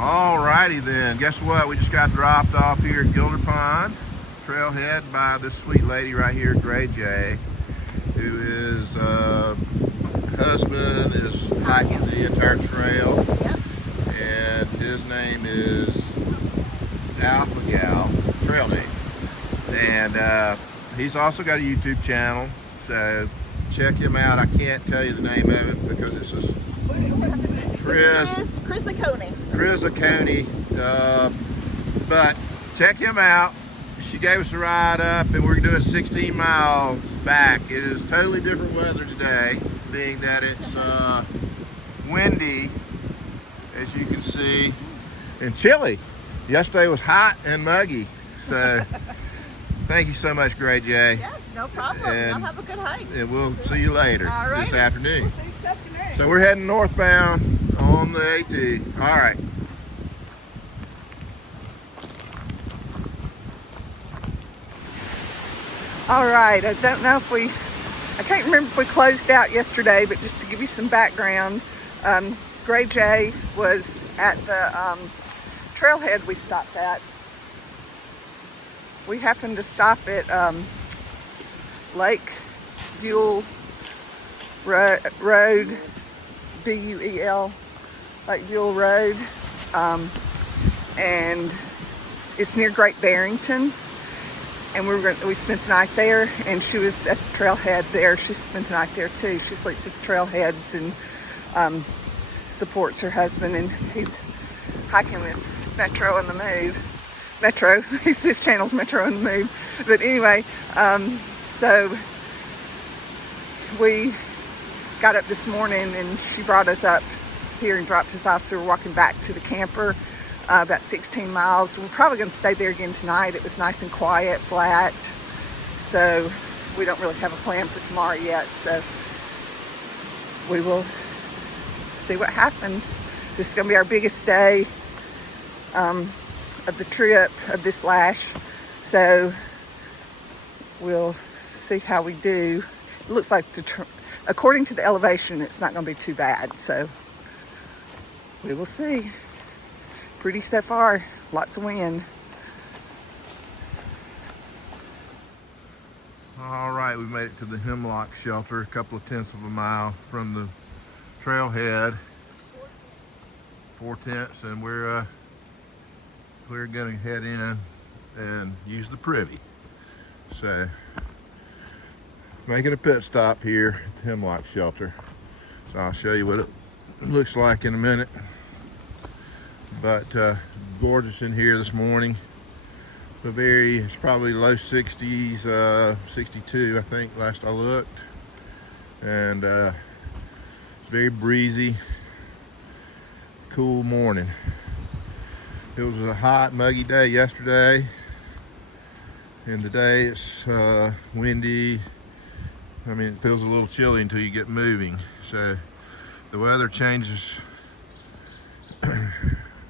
Alrighty then, guess what? We just got dropped off here at Gilder Pond Trailhead by this sweet lady right here, Gray J, who is husband is hiking the entire trail. Yep. And his name is Alpha Gal, trail name. And he's also got a YouTube channel, so check him out. I can't tell you the name of it because it's just Chris Acone. Chris Acone, but check him out. She gave us a ride up and we're doing 16 miles back. It is totally different weather today, being that it's windy, as you can see, and chilly. Yesterday was hot and muggy. So thank you so much, Gray J. Yes, no problem. I'll have a good hike. And we'll see you later this afternoon. We'll see you this afternoon. So we're heading northbound on the AT. All right. All right, I don't know if I can't remember if we closed out yesterday, but just to give you some background, Gray J was at the trailhead we stopped at. We happened to stop at Lake Buel Road, B-U-E-L, Lake Buel Road, and it's near Great Barrington. And we spent the night there, and she was at the trailhead there. She spent the night there too. She sleeps at the trailheads and supports her husband, and he's hiking with Metro on the Move. Metro, his channel's Metro on the Move. But anyway, so we got up this morning and she brought us up here and dropped us off. So we're walking back to the camper. About 16 miles. We're probably going to stay there again tonight. It was nice and quiet, flat. So we don't really have a plan for tomorrow yet. So we will see what happens. This is going to be our biggest day of the trip, of this LASH. So we'll see how we do. It looks like, according to the elevation, it's not going to be too bad. So we will see. Pretty so far, lots of wind. All right, we made it to the Hemlock Shelter, a couple of tenths of a mile from the trailhead. 4 tenths, and we're gonna head in and use the privy. So, making a pit stop here at the Hemlock Shelter. So I'll show you what it looks like in a minute. But gorgeous in here this morning. It's probably low 60s, 62 I think last I looked. And it's very breezy, cool morning. It was a hot, muggy day yesterday. And today it's windy. I mean, it feels a little chilly until you get moving. So the weather changes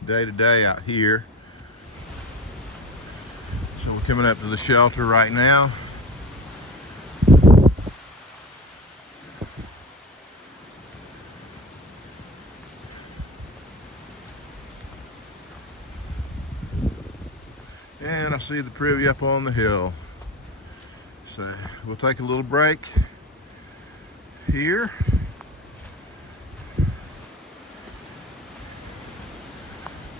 day to day out here. So we're coming up to the shelter right now. And I see the privy up on the hill. So we'll take a little break here.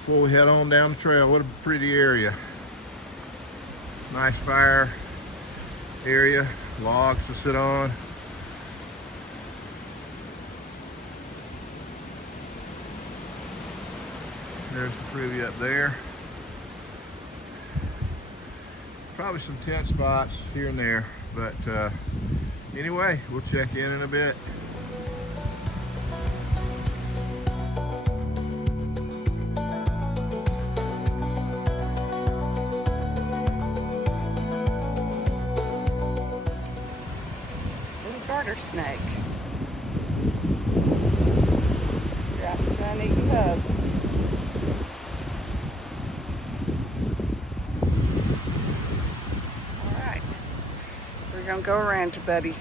Before we head on down the trail. What a pretty area. Nice fire area, logs to sit on. There's the privy up there. Probably some tent spots here and there, but anyway, we'll check in a bit. Snake. You're out in the sun eating bugs. Alright. We're going to go around you, buddy.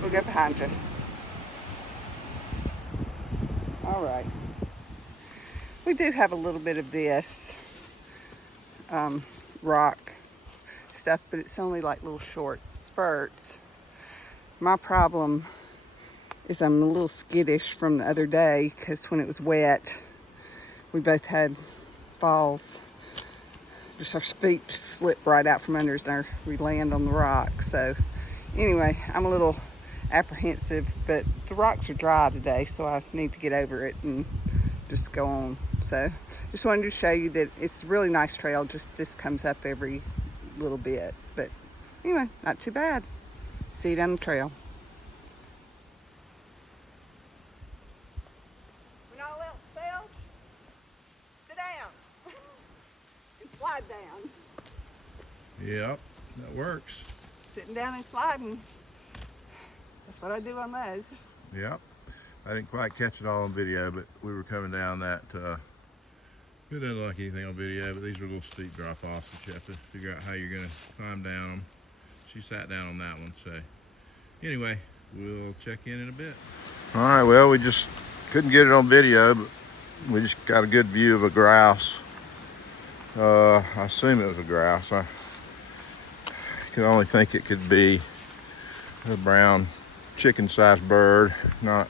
We'll go behind you. Alright. We do have a little bit of this rock stuff, but it's only like little short spurts. My problem is I'm a little skittish from the other day because when it was wet, we both had falls. Just our feet just slip right out from under us and we land on the rock. So anyway, I'm a little apprehensive, but the rocks are dry today, so I need to get over it and just go on. So just wanted to show you that it's a really nice trail. Just this comes up every little bit, but anyway, not too bad. See you down the trail. When all else fails, sit down and slide down. Yep, that works. Sitting down and sliding. That's what I do on those. Yep. I didn't quite catch it all on video, but we were coming down that, it doesn't look like anything on video, but these are little steep drop-offs that you have to figure out how you're going to climb down them. She sat down on that one, so anyway, we'll check in a bit. All right, well, we just couldn't get it on video, but we just got a good view of a grouse. I assume it was a grouse. I could only think it could be a brown chicken-sized bird, not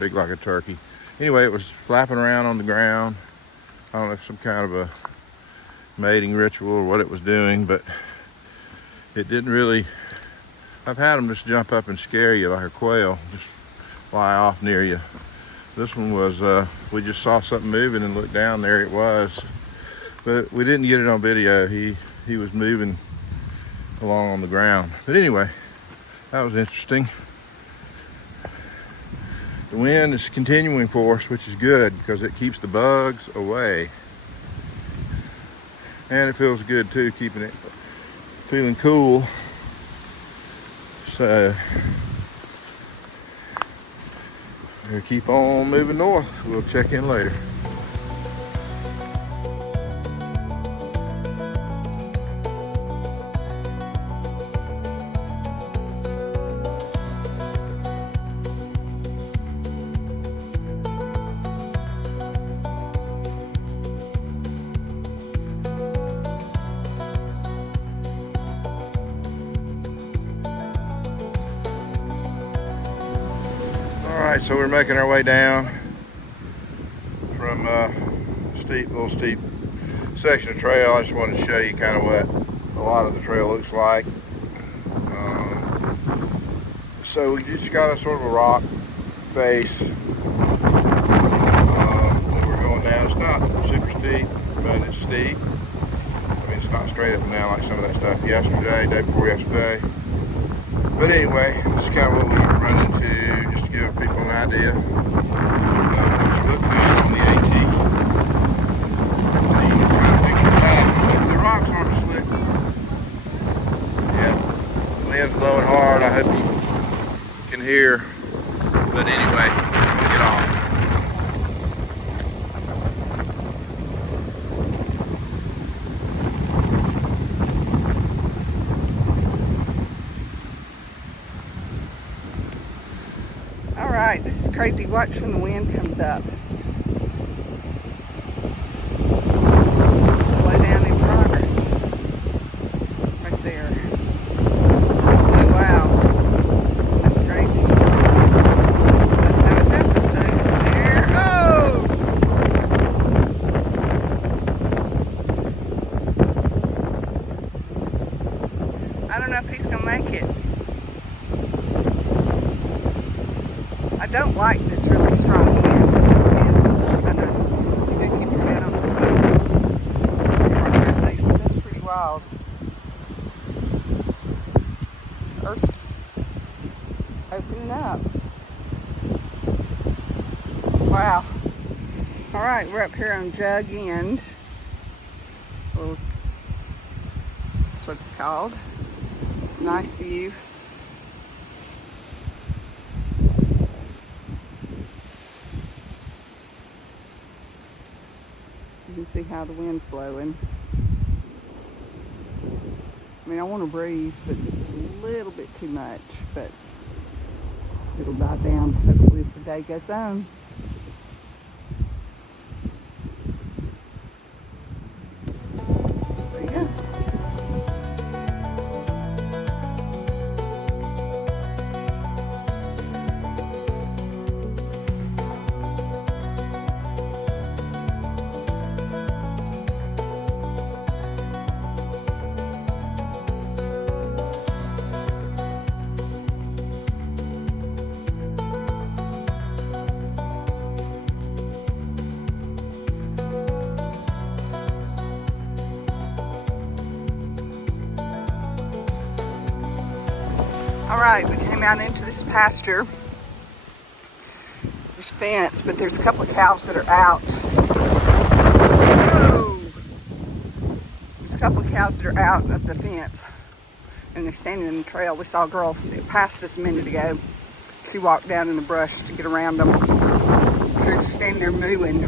big like a turkey. Anyway, it was flapping around on the ground. I don't know if some kind of a mating ritual or what it was doing, but it didn't really. I've had them just jump up and scare you like a quail, just fly off near you. This one was, we just saw something moving and looked down, there it was. But we didn't get it on video. He was moving along on the ground. But anyway, that was interesting. The wind is continuing for us, which is good because it keeps the bugs away. And it feels good too, keeping it feeling cool. So we'll keep on moving north. We'll check in later. Alright, so we're making our way down from a little steep section of trail. I just wanted to show you kind of what a lot of the trail looks like. So we just got a sort of a rock face that we're going down. It's not super steep, but it's steep. I mean, it's not straight up and down like some of that stuff day before yesterday. But anyway, this is kind of what we run into, just to give people an idea of what you're looking at on the AT. So you can try to picture that. The rocks aren't slick. Yeah, the wind's blowing hard. I hope you can hear. But anyway, I'm going to get off. Alright, this is crazy. Watch when the wind comes up. Slow down in progress. Right there. Oh wow. That's crazy. That's how it happens, folks. There. Oh! I don't know if he's going to make it. I don't like this really strong wind. It's kind of, you do keep your head on the side. That's pretty wild. The earth's opening up. Wow. All right, we're up here on Jug End. That's what it's called. Nice view. You can see how the wind's blowing. I mean, I want a breeze, but this is a little bit too much, but it'll die down hopefully as the day goes on. right, we came out into this pasture. There's fence, but there's a couple of cows that are out. Whoa! There's a couple of cows that are out of the fence, and they're standing in the trail. We saw a girl that passed us a minute ago. She walked down in the brush to get around them. They're just standing there mooing.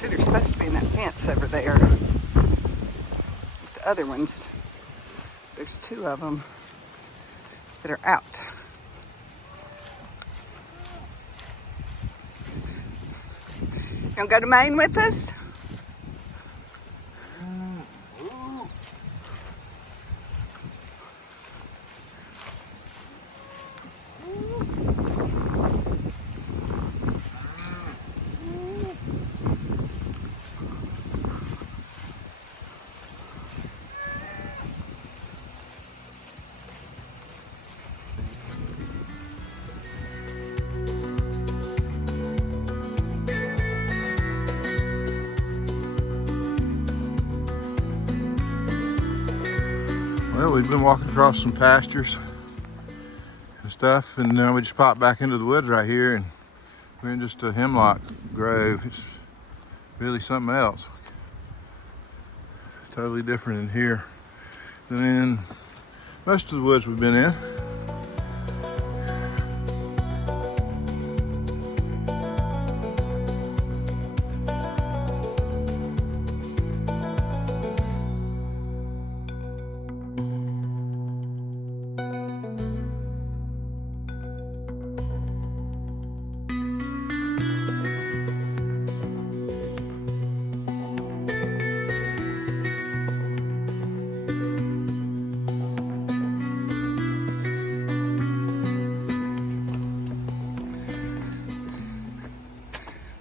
They're supposed to be in that fence over there. The other ones, there's two of them that are out. You gonna go to Maine with us? Well, we've been walking across some pastures and stuff, and now we just popped back into the woods right here, and we're in just a hemlock grove. It's really something else. Totally different in here than in most of the woods we've been in.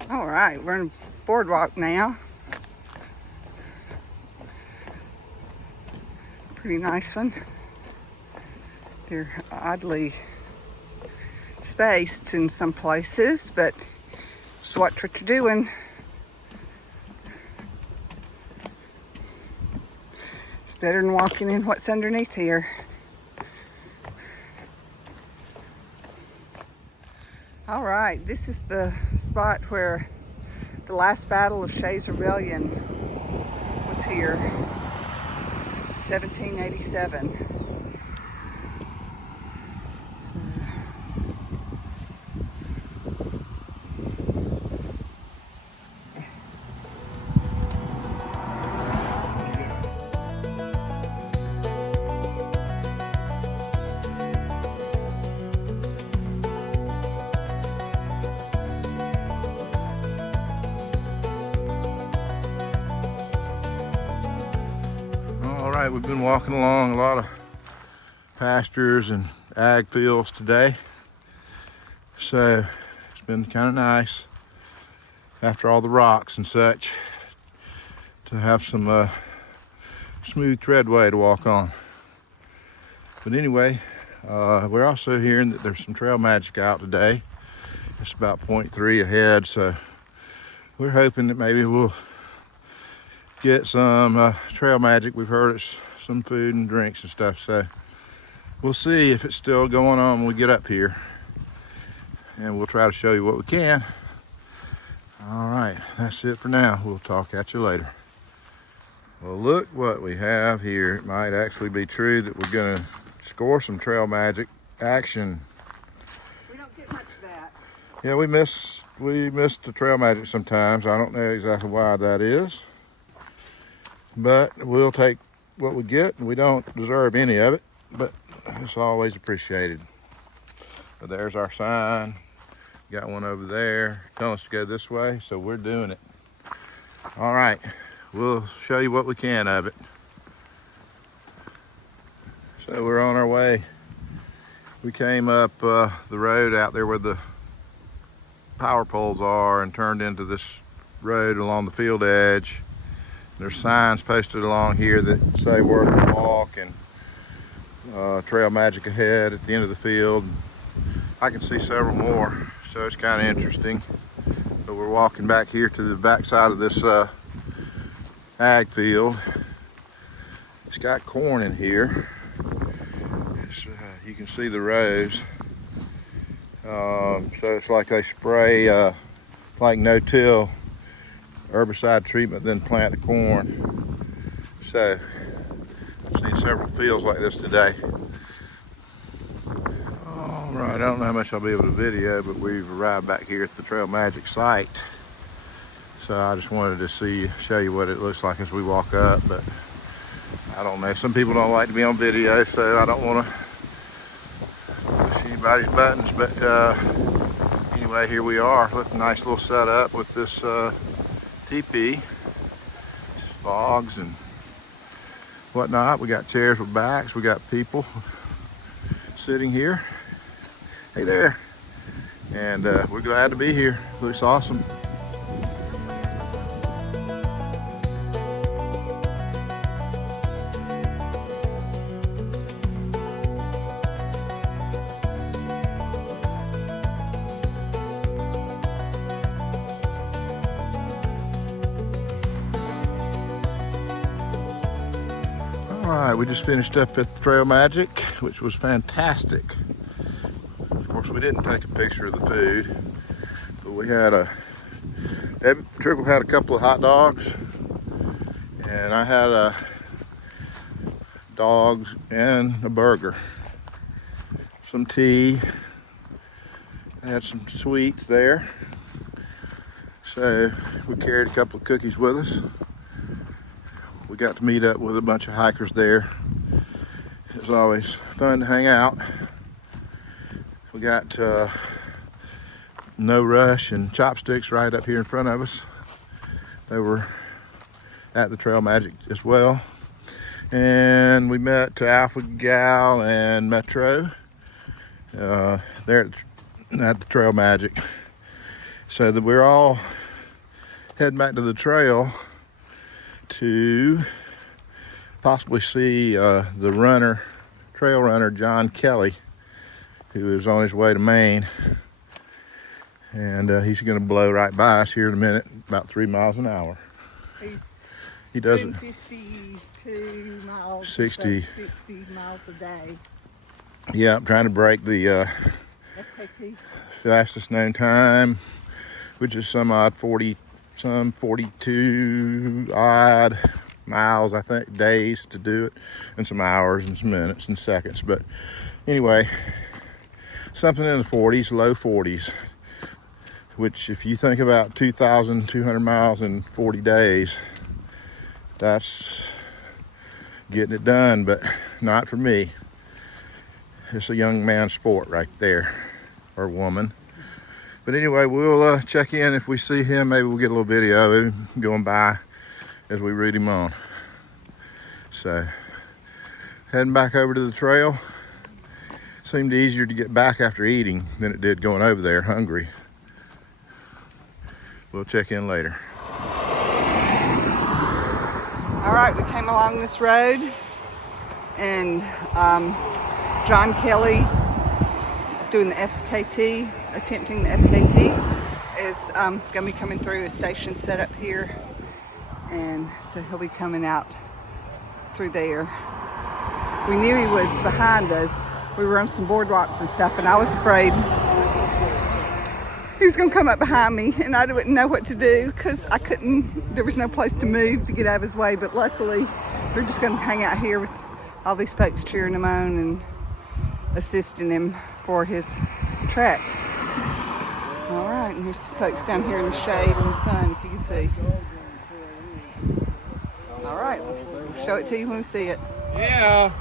All right, we're on a boardwalk now. Pretty nice one. They're oddly spaced in some places, but it's what you're doing. It's better than walking in what's underneath here. All right, this is the spot where the last battle of Shae's Rebellion was here, 1787. So, All right, we've been walking along a lot of pastures and ag fields today. So it's been kind of nice after all the rocks and such to have some smooth treadway to walk on. But anyway, we're also hearing that there's some trail magic out today. It's about 0.3 ahead, so we're hoping that maybe we'll get some trail magic. We've heard it's some food and drinks and stuff, so we'll see if it's still going on when we get up here, and we'll try to show you what we can. All right, that's it for now. We'll talk at you later. Well, look what we have here. It might actually be true that we're gonna score some trail magic action. we don't get much of that. Yeah, we miss the trail magic sometimes. I don't know exactly why that is, but we'll take what we get, and we don't deserve any of it, but it's always appreciated. But there's our sign. Got one over there telling us to go this way, so we're doing it. All right, we'll show you what we can of it. So we're on our way. We came up the road out there where the power poles are and turned into this road along the field edge. There's signs posted along here that say worth the walk and trail magic ahead at the end of the field. I can see several more, so it's kind of interesting. So we're walking back here to the backside of this ag field. It's got corn in here. You can see the rows. So it's like they spray like no-till herbicide treatment, then plant the corn. So I've seen several fields like this today. All right, I don't know how much I'll be able to video, but we've arrived back here at the Trail Magic site. So I just wanted to show you what it looks like as we walk up, but I don't know. Some people don't like to be on video, so I don't want to push anybody's buttons, but anyway, here we are. Look, nice little setup with this teepee, logs and whatnot. We got chairs with backs. We got people sitting here. Hey there. And we're glad to be here. Looks awesome. All right, we just finished up at the Trail Magic, which was fantastic. Of course, we didn't take a picture of the food, but we had Trickle had a couple of hot dogs, and I had dogs and a burger, some tea. I had some sweets there, so we carried a couple of cookies with us. We got to meet up with a bunch of hikers there. It was always fun to hang out. We got No Rush and Chopsticks right up here in front of us. They were at the Trail Magic as well. And we met Alpha Gal and Metro there at the Trail Magic. So that we're all heading back to the trail to possibly see the trail runner John Kelly, who is on his way to Maine, and he's going to blow right by us here in a minute, about 3 miles an hour. He doesn't 52 miles, 60 miles a day. Yeah, I'm trying to break the fastest known time, which is some 42 odd miles, I think, days to do it, and some hours and some minutes and seconds. But anyway, something in the 40s, low 40s, which if you think about 2,200 miles in 40 days, that's getting it done, but not for me. It's a young man's sport right there, or woman. But anyway, we'll check in if we see him. Maybe we'll get a little video of him going by as we root him on. So, heading back over to the trail. Seemed easier to get back after eating than it did going over there hungry. We'll check in later. All right, we came along this road, and John Kelly, doing the FKT, attempting the FKT, is going to be coming through a station set up here, and so he'll be coming out through there. We knew he was behind us. We were on some boardwalks and stuff, and I was afraid he was going to come up behind me, and I didn't know what to do because there was no place to move to get out of his way. But luckily, we're just going to hang out here with all these folks cheering him on and assisting him for his trek. All right, and there's folks down here in the shade and the sun, if you can see. All right, we'll show it to you when we see it. Yeah.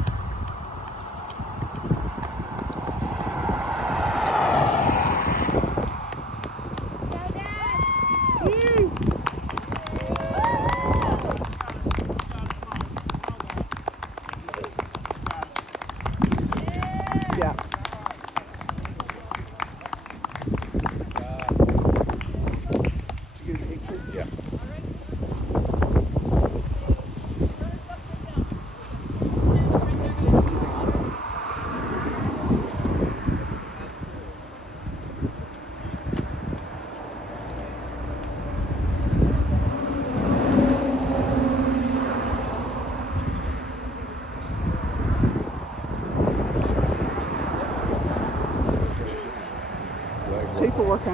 Yeah. Yeah.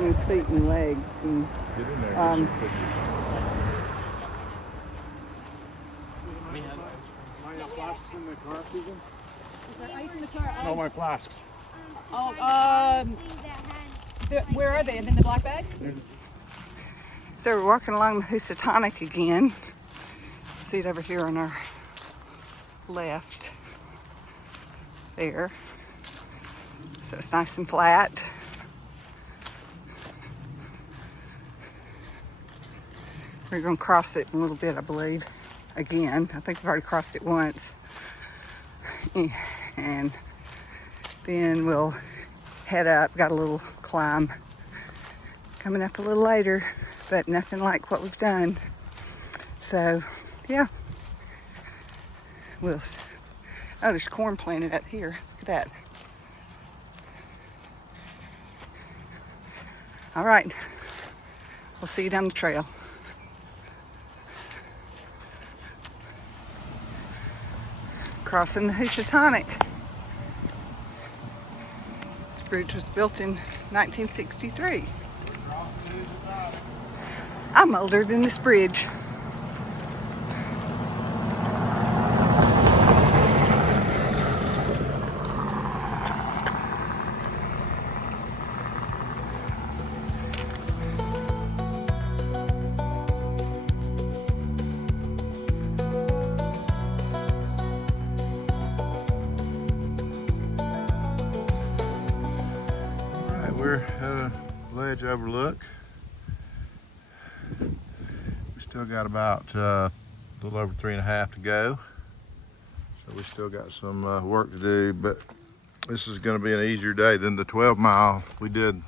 on his feet and legs. And Get in there and get some pictures. My flasks in the car, Susan? Is there ice in the car? No, my flasks. Where are they? In the black bag? so we're walking along the Housatonic again. See it over here on our left. There. So it's nice and flat. We're going to cross it in a little bit, I believe. Again, I think we've already crossed it once. And then we'll head up. Got a little climb coming up a little later, but nothing like what we've done. So, yeah. Oh, there's corn planted out here. Look at that. All right. We'll see you down the trail. Crossing the Housatonic. This bridge was built in 1963. I'm older than this bridge. We're at a ledge overlook. We still got about a little over 3.5 to go. So we still got some work to do, but this is going to be an easier day than the 12 mile we did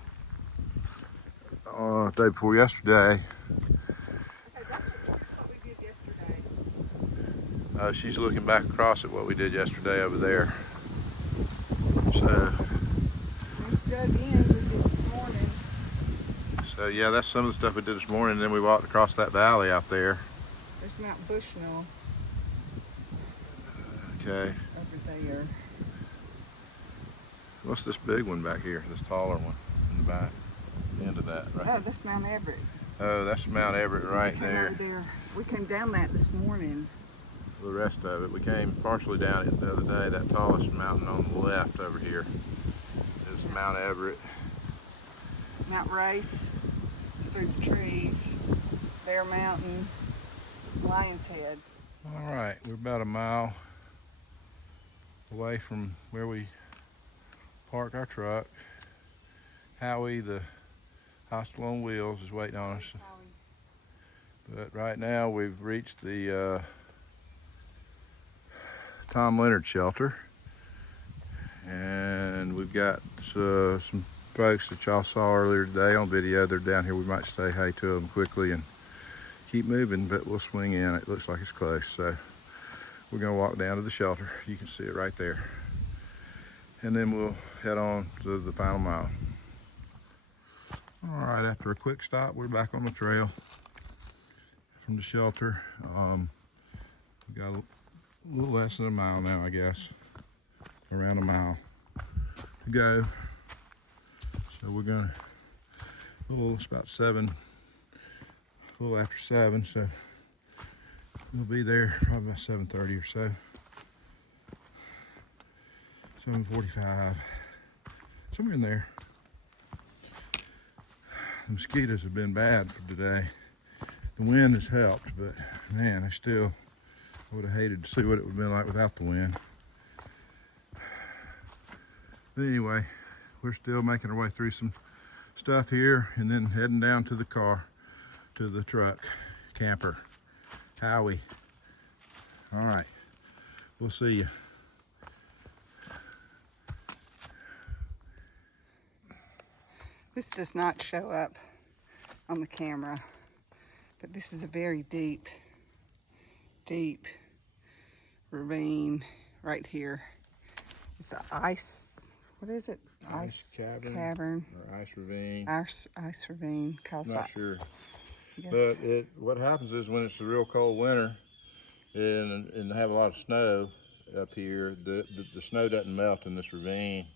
the day before yesterday. Okay, that's what we did yesterday. She's looking back across at what we did yesterday over there. So. This drug in we did this morning. So yeah, that's some of the stuff we did this morning. Then we walked across that valley out there. There's Mount Bushnell Okay. over there. What's this big one back here? This taller one in the back? The end of that, Oh, right? that's Mount Everett. Oh, that's Mount Everett right We came there. over there. We came down that this morning. The rest of it, we came partially down it the other day. That tallest mountain on the left over here is Mount Everett. Mount Race is through the trees. Bear Mountain, Lion's Head. All right, we're about a mile away from where we parked our truck. Howie, the hospital on wheels, is waiting on us. But right now we've reached the Tom Leonard shelter, and we've got some folks that y'all saw earlier today on video. They're down here. We might say hey to them quickly and keep moving, but we'll swing in. It looks like it's close, so we're gonna walk down to the shelter. You can see it right there, and then we'll head on to the final mile. All right, after a quick stop, we're back on the trail from the shelter. We got a little less than a mile now, I guess. Around a mile to go. So we're gonna, it's about 7, a little after 7, so we'll be there probably about 7:30 or so. 7:45, somewhere in there. The mosquitoes have been bad for today. The wind has helped, but man, I would have hated to see what it would have been like without the wind. But anyway, we're still making our way through some stuff here and then heading down to the car, to the truck, camper, Howie. All right, we'll see you. This does not show up on the camera, but this is a very deep ravine right here. It's an ice, what is it? Ice cavern. Or ice ravine. Ice ravine caused by. Not sure. Yes. But what happens is when it's a real cold winter and have a lot of snow up here, the snow doesn't melt in this ravine,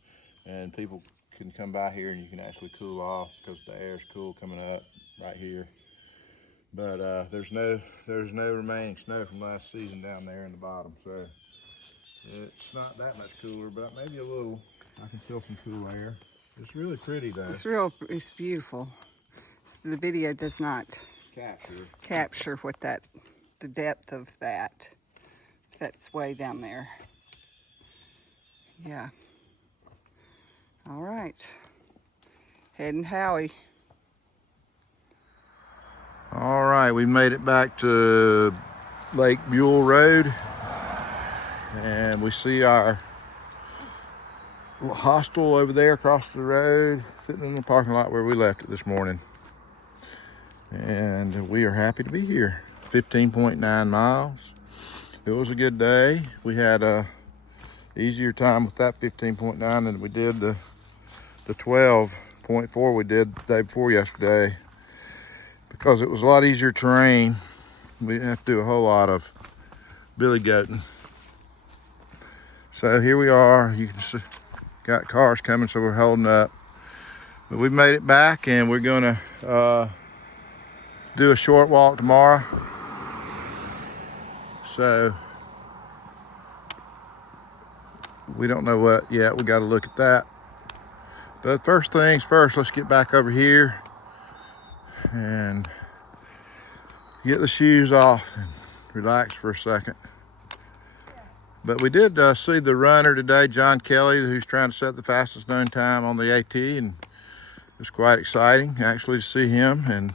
and people can come by here and you can actually cool off because the air is cool coming up right here. But there's no remaining snow from last season down there in the bottom, so it's not that much cooler, but maybe a little. I can feel some cool air. It's really pretty though. It's beautiful. The video does not capture what the depth of that. That's way down there. Yeah. All right. Heading Howie. All right, we made it back to Lake Buel Road, and we see our hostel over there across the road, sitting in the parking lot where we left it this morning. And we are happy to be here. 15.9 miles. It was a good day. We had a easier time with that 15.9 than we did the 12.4 we did the day before yesterday, because it was a lot easier terrain. We didn't have to do a whole lot of billy goating. So here we are. You can see, got cars coming, so we're holding up. But we made it back, and we're gonna do a short walk tomorrow. So we don't know what yet. We got to look at that. But first things first, let's get back over here and get the shoes off and relax for a second. But we did see the runner today, John Kelly, who's trying to set the fastest known time on the AT, and it was quite exciting actually to see him. And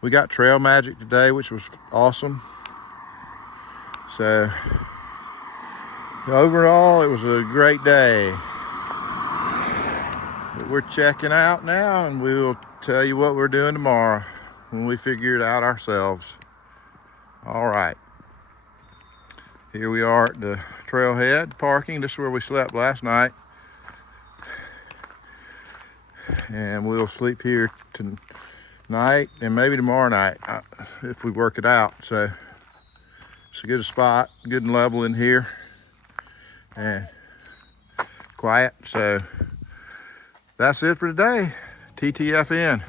we got trail magic today, which was awesome. So overall, it was a great day. But we're checking out now, and we will tell you what we're doing tomorrow when we figure it out ourselves. All right. Here we are at the trailhead parking. This is where we slept last night. And we'll sleep here tonight and maybe tomorrow night if we work it out. So it's a good spot, good and level in here, and quiet. So that's it for today. TTFN.